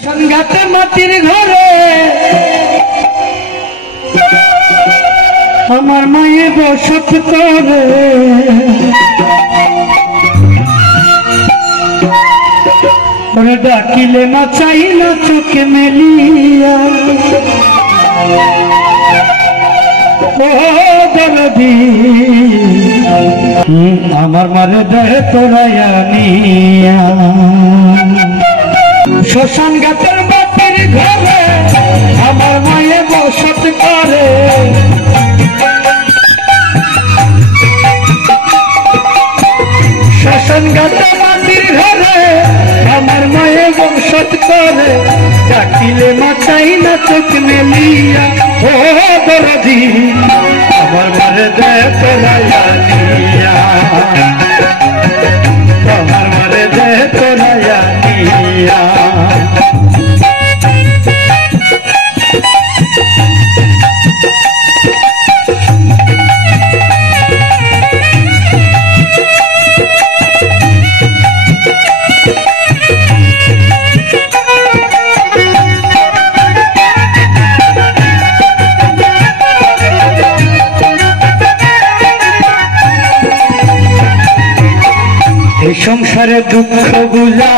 संगाते माटिर घरे আমার মায়ে বসত করে ওরে ডাকিলে না চাই না চোখে মেলিয়া ও দরদি আমার মারে দেহে তোরাইয়া নিয়া শ্মশান ঘাটের মাটির ঘরে আমার মায়ে বসত করে শ্মশান ঘাটের মাটির ঘরে আমার মায়ে বসত করে ডাকিলে মা চাই না চোখ মেলিয়া ও দরদি আমার মারে দেহে তোরাইয়া নিয়া আমার মারে দেহে তোরাইয়া নিয়া সংসারে দুঃখ বুঝা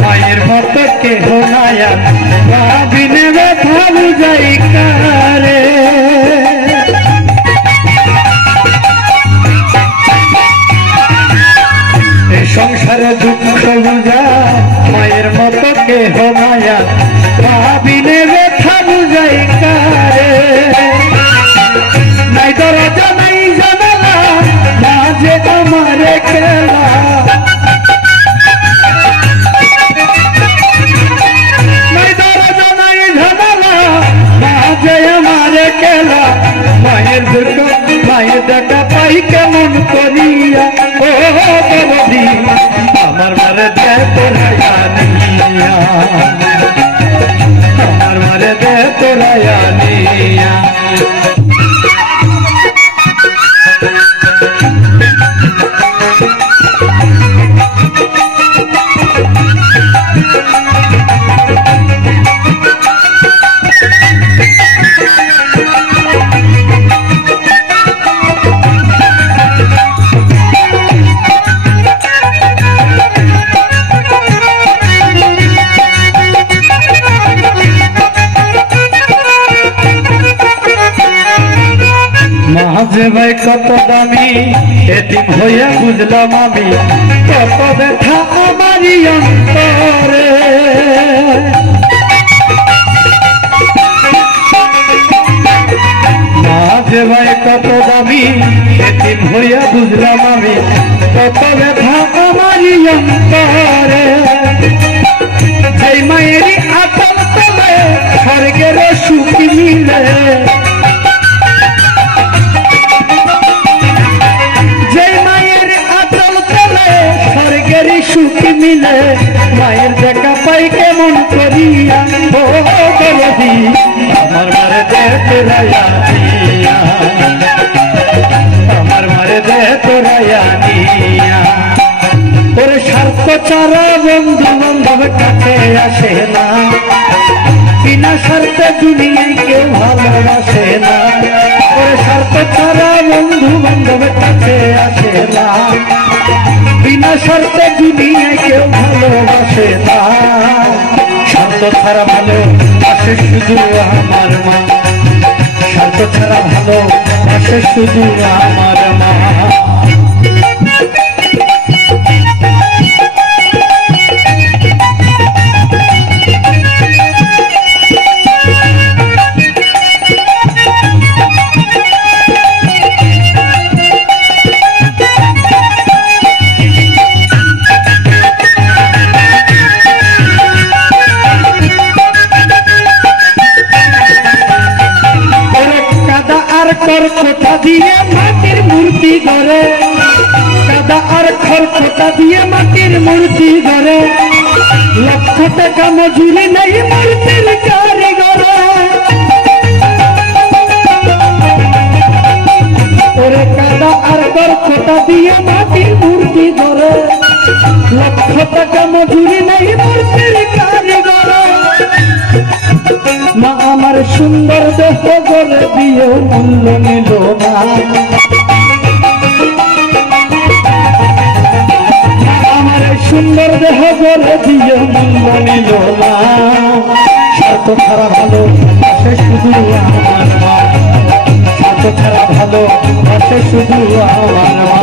মায়ের মতো কেহ নায়া ভাবিনে ব্যথা বুঝাই কারে সংসারে দুঃখ বুঝা মায়ের মতো কেহ নায়া ভাবিনে ব্যথা বুঝাই কারে নাই দরজা নাই জানালা মাঝে আমারে খেলা মায়ের দুঃখ মায়ের দেখা পাই কেমন করিয়া ও দরদি আমার মারে দেহ তোরাইয়া নিয়া আমার মারে দেহ তোরাইয়া নিয়া মাঝে ভাই কত দামি এদিন হইয়া বুঝলাম আমি কত ব্যথা আমারই অন্তরে মাঝে ভাই কত দামি এদিন হইয়া বুঝলাম আমি কত ব্যথা আমারই অন্তরে সেই মায়েরই আতল তলে স্বর্গের সুখ মিলে সুখী মিলে মায়ের দেখা পাই কেমন করিয়া ও দরদি আমার মারে দেহ তোরাইয়া নিয়া আমার মারে দেহ তোরাইয়া নিয়া ওরে স্বার্থ ছাড়া বন্ধু বান্ধব কাছে আসে না বিনা স্বার্থে দুনিয়ায় কেউ ভালোবাসে না ওরে স্বার্থ ছাড়া বন্ধু বান্ধব কাছে আসে না বিনা স্বার্থে দুনিয়ায় কেউ ভালোবাসে না স্বার্থ ছাড়া ভালোবাসে শুধু আমার মা স্বার্থ ছাড়া ভালোবাসে শুধু আমার মা খড়খটা দিয়ে মাটির মূর্তি গড়ে কাদা আর খড়খটা দিয়ে মাটির মূর্তি গড়ে লক্ষ টাকা মজুরি নেই মূর্তির কারিগর ওরে কাদা আর খড়খটা দিয়ে মাটির মূর্তি গড়ে টাকা মজুরি নাই মূর্তির কারিগর মা আমার সুন্দর দেহ গড়ে দিয়েও মূল্য নিল না আমার সুন্দর দেহ গড়ে দিয়েও মূল্য নিল না স্বার্থ ছাড়া ভালো সে শুধু আমার মা স্বার্থ ছাড়া ভালো সে শুধু আমার মা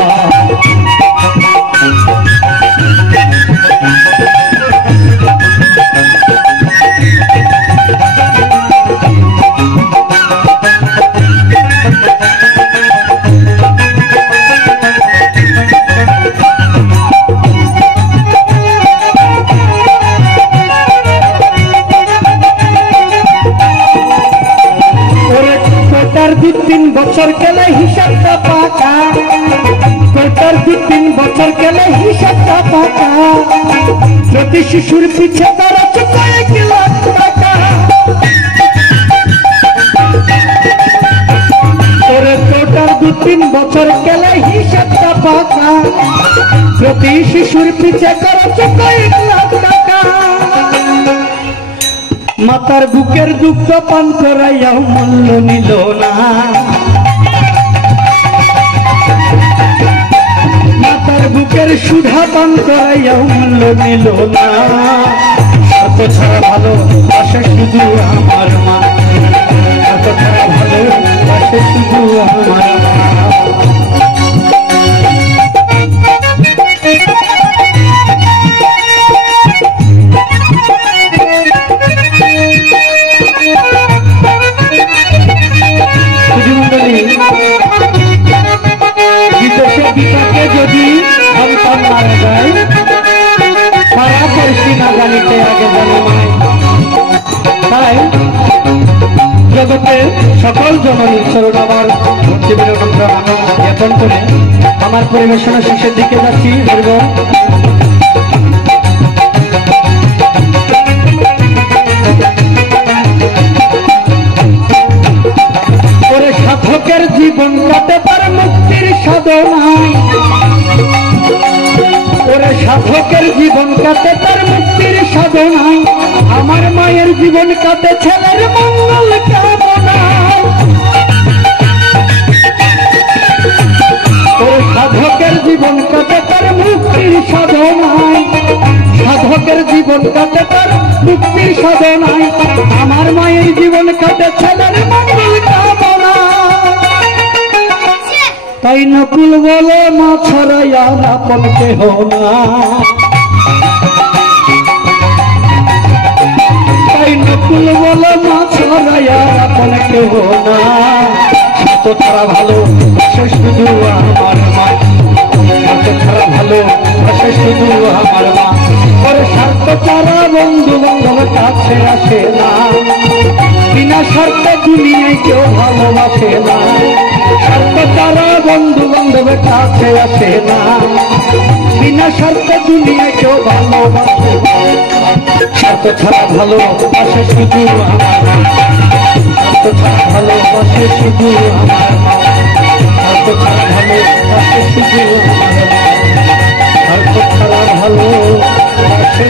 বছর গেলে হিসাবটা পাকা কোটার 2-3 বছর গেলে হিসাবটা পাকা প্রতি শিশুর পিছে খরচ কয়েক লাখ টাকা তোরে কোটার 2-3 বছর গেলে হিসাবটা পাকা প্রতি শিশুর পিছে খরচ কয়েক লাখ টাকা মাতার বুকের দুগ্ধ পান করাইয়াও মূল্য নিল না মাতার বুকের সুধা পান করাইয়াও মূল্য নিল না স্বার্থ ছাড়া ভালো আসে শুধু আমার মা স্বার্থ ছাড়া ভালো আসে শুধু আমার মা যদি সন্তান মারা যায় সারা পরিস্থিতি না জানিতে আগে জন্মায় তাই জগতে সকল জননী চরণ আমার ভক্তি বিনোদন জ্ঞাপন করে আমার পরিবেশনা শেষের দিকে যাচ্ছি ধরব ওরে সাধকের জীবন কাটে তার মুক্তির সাধনায় ওরে সাধকের জীবন কাটে তার মুক্তির সাধনায় আমার মায়ের জীবন কাটে ছেলের মঙ্গল কামনায় ওরে সাধকের জীবন কাটে তার মুক্তির সাধনায় সাধকের জীবন কাটে তার মুক্তির সাধনায় আমার মায়ের জীবন কাটে ছেলের মঙ্গল কামনায় তাই নকুল বলে মা ছড়াইয়া আপন কেহ না তাই নকুল বলে মা ছড়াইয়া আপন কেহ না স্বার্থ ছাড়া ভালো সে শুধু আমার মা স্বার্থ ছাড়া ভালো সে শুধু আমার মা ওর স্বার্থ ছাড়া বন্ধু বান্ধব কাছে আসে না বিনা স্বার্থে দুনিয়ায় কেউ ভালোবাসে না স্বার্থ ছাড়া বন্ধু বান্ধবের কাছে আসে না বিনা স্বার্থে দুনিয়ায় কেউ ভালোবাসে স্বার্থ ছাড়া ভালোবাসে শুধু আমার স্বার্থ ছাড়া ভালোবাসে শুধু আমার স্বার্থ ছাড়া ভালোবাসে শুধু আমার স্বার্থ ছাড়া ভালোবাসে